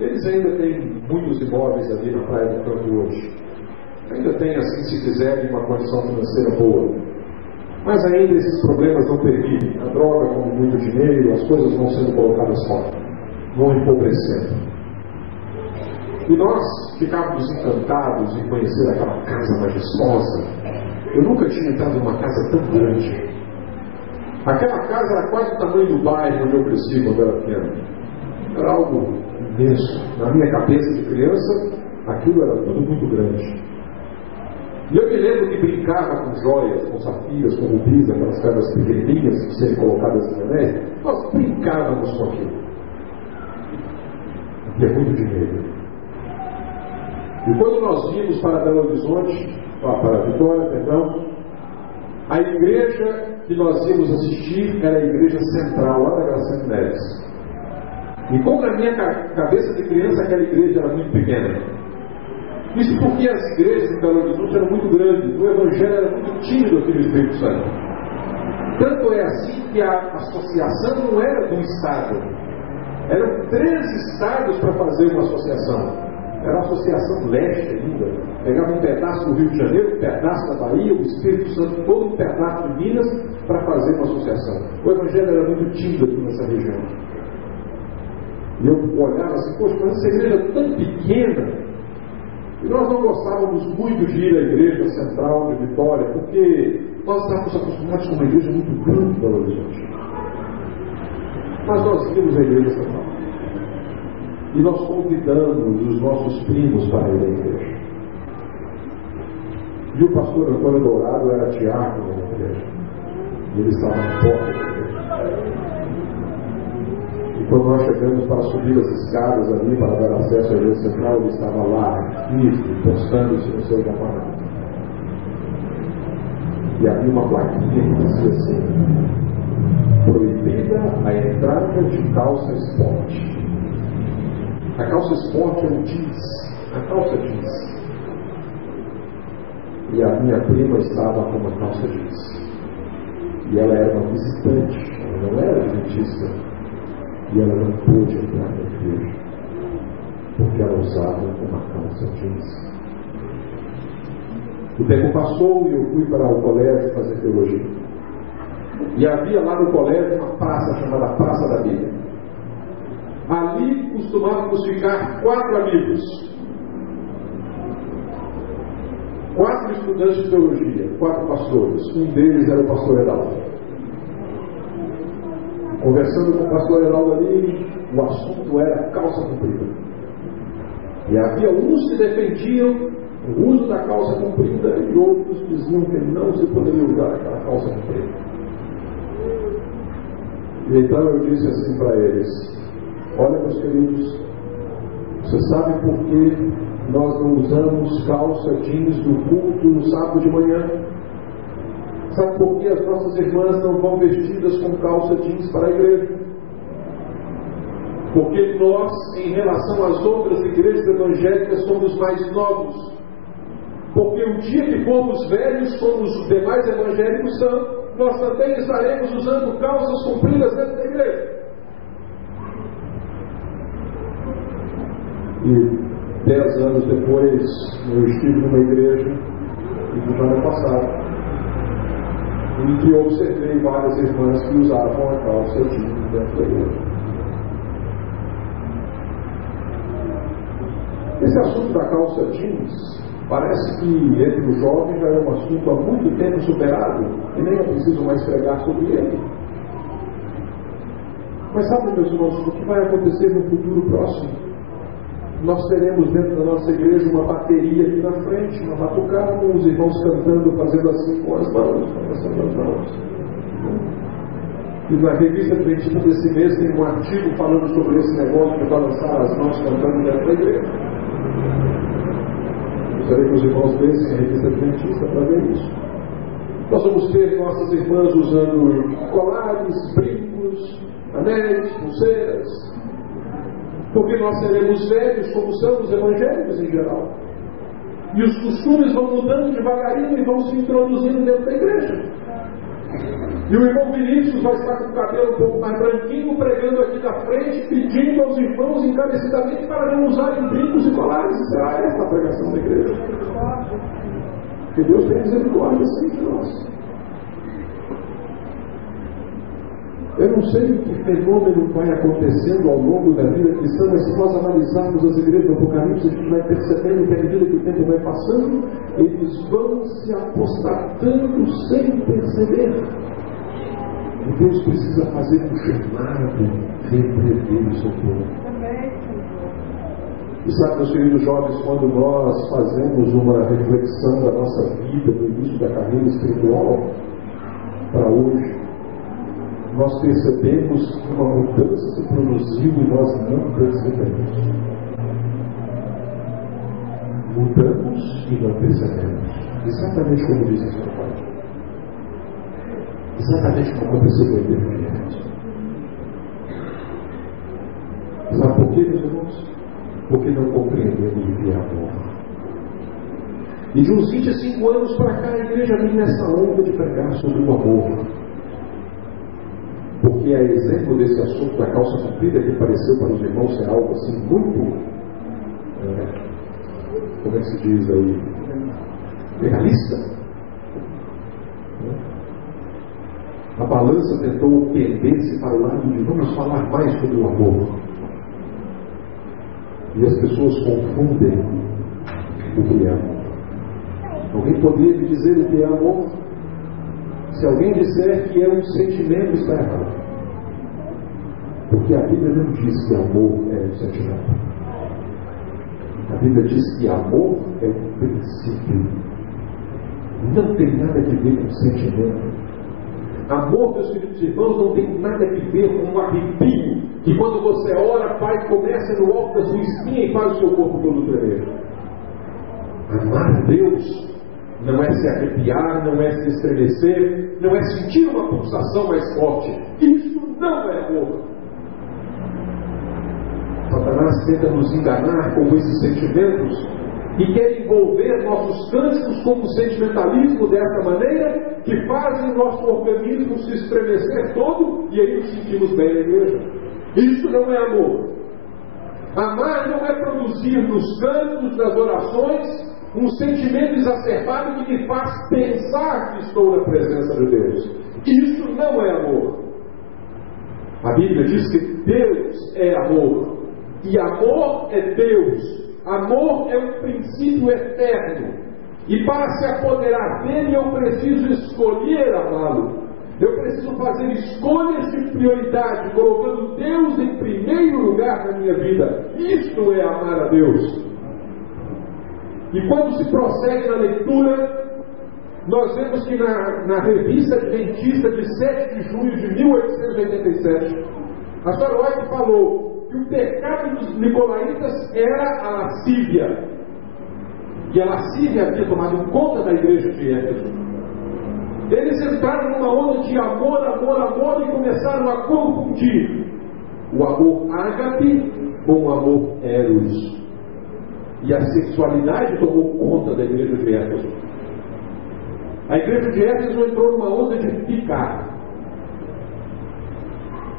Eles ainda têm muitos imóveis ali na Praia do Canto hoje. Ainda tem, assim, se quiserem, uma condição financeira boa. Mas ainda esses problemas não permitem. A droga come muito dinheiro, as coisas vão sendo colocadas fora, vão empobrecendo. E nós ficávamos encantados em conhecer aquela casa majestosa. Eu nunca tinha entrado numa casa tão grande. Aquela casa era quase o tamanho do bairro onde eu cresci quando era pequeno. Era algo imenso. Na minha cabeça de criança, aquilo era tudo muito grande. E eu me lembro que brincava com joias, com safiras, com rubis, aquelas pedras pequenininhas que serem colocadas em anéis. Nós brincávamos com aquilo. E é muito dinheiro. E quando nós vimos para Belo Horizonte, para Vitória, perdão, a igreja que nós íamos assistir era a igreja central, lá da Graciano Neves. E como na minha cabeça de criança aquela igreja era muito pequena. Isso porque as igrejas em Belo Horizonte eram muito grandes, o evangelho era muito tímido aqui no Espírito Santo. Tanto é assim que a associação não era do Estado. Eram 3 estados para fazer uma associação. Era uma associação leste ainda. Pegava um pedaço do Rio de Janeiro, um pedaço da Bahia, o Espírito Santo, todo um pedaço de Minas, para fazer uma associação. O evangelho era muito tímido aqui nessa região. E eu olhava assim, poxa, mas essa igreja é tão pequena. E nós não gostávamos muito de ir à igreja central de Vitória, porque nós estávamos acostumados com uma igreja muito grande em Belo Horizonte. Mas nós íamos à igreja central. E nós convidamos os nossos primos para ir à igreja. E o pastor Antônio Dourado era diácono na igreja. E ele estava na porta da igreja. E quando nós chegamos para subir as escadas ali para dar acesso à igreja central, ele estava lá, firme, postando-se no seu camarada. E havia uma plaquinha que dizia assim: proibida a entrada de calça esporte. A calça esporte é um jeans, a calça jeans. E a minha prima estava com uma calça jeans. E ela era uma visitante, ela não era adventista. E ela não pôde entrar na igreja, porque ela usava uma calça jeans. O tempo passou e eu fui para o colégio fazer teologia. E havia lá no colégio uma praça chamada Praça da Bíblia. Ali costumávamos ficar 4 amigos. 4 estudantes de teologia, 4 pastores. Um deles era o pastor Heraldo. Conversando com o pastor Heraldo ali, o assunto era calça comprida. E havia uns que defendiam o uso da calça comprida e outros diziam que não se poderia usar aquela calça comprida. E então eu disse assim para eles: olha, meus queridos, vocês sabem por que nós não usamos calça jeans no culto no sábado de manhã? Sabe por que as nossas irmãs não vão vestidas com calça jeans para a igreja? Porque nós, em relação às outras igrejas evangélicas, somos mais novos. Porque o dia que formos velhos, como os demais evangélicos são, nós também estaremos usando calças compridas dentro da igreja. E 10 anos depois, eu estive numa igreja, no ano passado, em que eu observei várias irmãs que usavam a calça jeans dentro da igreja. Esse assunto da calça jeans parece que entre os jovens já é um assunto há muito tempo superado e nem é preciso mais pregar sobre ele. Mas sabe, meus irmãos, o que vai acontecer no futuro próximo? Nós teremos dentro da nossa igreja uma bateria aqui na frente, uma batucada, com os irmãos cantando, fazendo assim com as mãos, balançando as mãos. E na revista Adventista desse mês tem um artigo falando sobre esse negócio de balançar as mãos cantando dentro da igreja. Gostaria que os irmãos lessem a revista Adventista para ver isso. Nós vamos ter nossas irmãs usando colares, brincos, anéis, pulseiras, porque nós seremos velhos, como são os evangélicos em geral. E os costumes vão mudando devagarinho e vão se introduzindo dentro da igreja. E o irmão Vinícius vai estar com o cabelo um pouco mais branquinho, pregando aqui na frente, pedindo aos irmãos encarecidamente para não usarem brincos e colares. Será essa a pregação da igreja? Que Deus tem misericórdia assim de nós. Eu não sei que fenômeno vai acontecendo ao longo da vida cristã, mas se nós analisarmos as igrejas do Apocalipse, a gente vai percebendo que à medida que o tempo vai passando, eles vão se apostatando sem perceber. E Deus precisa fazer um chamado, repreender o seu povo. E sabe, meus queridos jovens, quando nós fazemos uma reflexão da nossa vida, do início da carreira espiritual, para hoje, nós percebemos que uma mudança se produziu e nós não percebemos. Mudamos e não percebemos. Exatamente como diz a sua parte. Exatamente como aconteceu com a igreja. Sabe por quê, meus irmãos? Porque não compreendemos o que é amor. E de uns 25 anos para cá, a igreja vem nessa onda de pregar sobre o amor. Porque a exemplo desse assunto da calça comprida, que pareceu para os irmãos ser algo assim muito, como é que se diz aí, realista. A balança tentou pender-se para o lado de vamos falar mais sobre o amor. E as pessoas confundem o que é amor. Alguém poderia me dizer o que é amor? Se alguém disser que é um sentimento, está errado. Porque a Bíblia não diz que amor é um sentimento. A Bíblia diz que amor é um princípio. Não tem nada a ver com sentimento. Amor, meus queridos irmãos, não tem nada a ver com um arrepio que quando você ora, Pai, começa no alto da sua espinha e faz o seu corpo todo tremer. Amar a Deus não é se arrepiar, não é se estremecer, não é sentir uma pulsação mais forte. Isso não é amor. Satanás tenta nos enganar com esses sentimentos e quer envolver nossos cânticos como sentimentalismo dessa maneira que fazem o nosso organismo se estremecer todo e aí nos sentimos bem na igreja. Isso não é amor. Amar não é produzir nos cantos, nas orações, um sentimento exacerbado que me faz pensar que estou na presença de Deus. Isso não é amor. A Bíblia diz que Deus é amor. E amor é Deus. Amor é um princípio eterno. E para se apoderar dele, eu preciso escolher amá-lo. Eu preciso fazer escolhas de prioridade, colocando Deus em primeiro lugar na minha vida. Isto é amar a Deus. E quando se prossegue na leitura, nós vemos que na revista adventista de 7 de junho de 1887, a senhora White falou que o pecado dos nicolaítas era a lascívia. E a lascívia havia tomado conta da igreja de Éfeso. Eles entraram numa onda de amor, amor, amor e começaram a confundir o amor ágape com o amor eros. E a sexualidade tomou conta da igreja de Éfeso. A igreja de Éfeso entrou numa onda de ficar.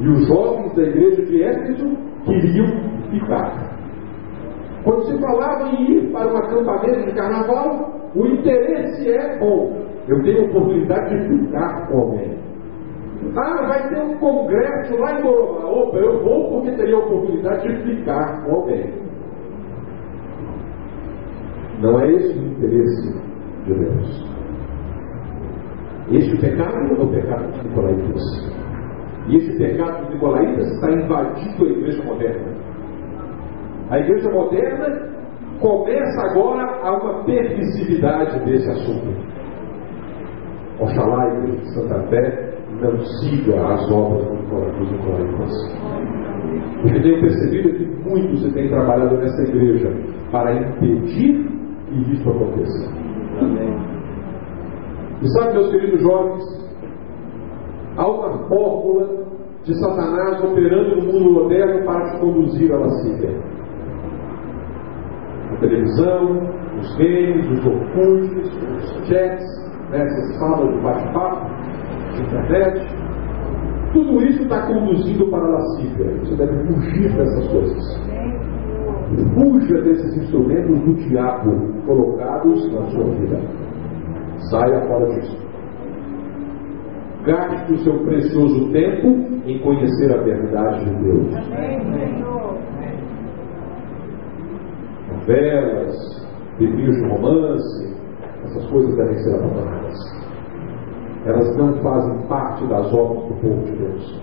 E os jovens da igreja de Éfeso queriam ficar. Quando se falava em ir para um acampamento de carnaval, o interesse é bom. Eu tenho oportunidade de ficar com alguém. Ah, vai ter um congresso lá em Morobá. Opa, eu vou porque teria a oportunidade de ficar com alguém. Não é esse o interesse de Deus. Este pecado é o pecado dos nicolaítas. E esse pecado dos nicolaítas está invadindo a igreja moderna. A igreja moderna começa agora a uma permissividade desse assunto. Oxalá a igreja de Santa Fé não siga as obras dos nicolaítas. Porque tenho percebido que muito se tem trabalhado nessa igreja para impedir que isso aconteça. Amém. E sabe, meus queridos jovens, há uma fórmula de Satanás operando no mundo moderno para te conduzir à lascívia. A televisão, os games, os orkutes, os chats, essas salas de bate-papo, de internet. Tudo isso está conduzindo para a lascívia. Você deve fugir dessas coisas. Fuja desses instrumentos do diabo colocados na sua vida. Saia fora disso. Gaste o seu precioso tempo em conhecer a verdade de Deus. Novelas, livros de romance, essas coisas devem ser abandonadas. Elas não fazem parte das obras do povo de Deus.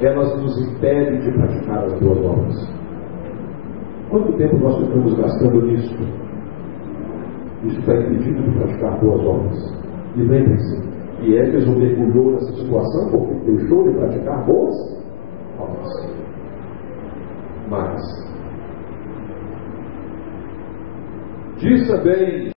Elas nos impedem de praticar as boas obras. Quanto tempo nós ficamos gastando nisso? Isso está impedindo de praticar boas obras. E lembre-se que Éfeso mergulhou nessa situação porque deixou de praticar boas obras. Mas diz também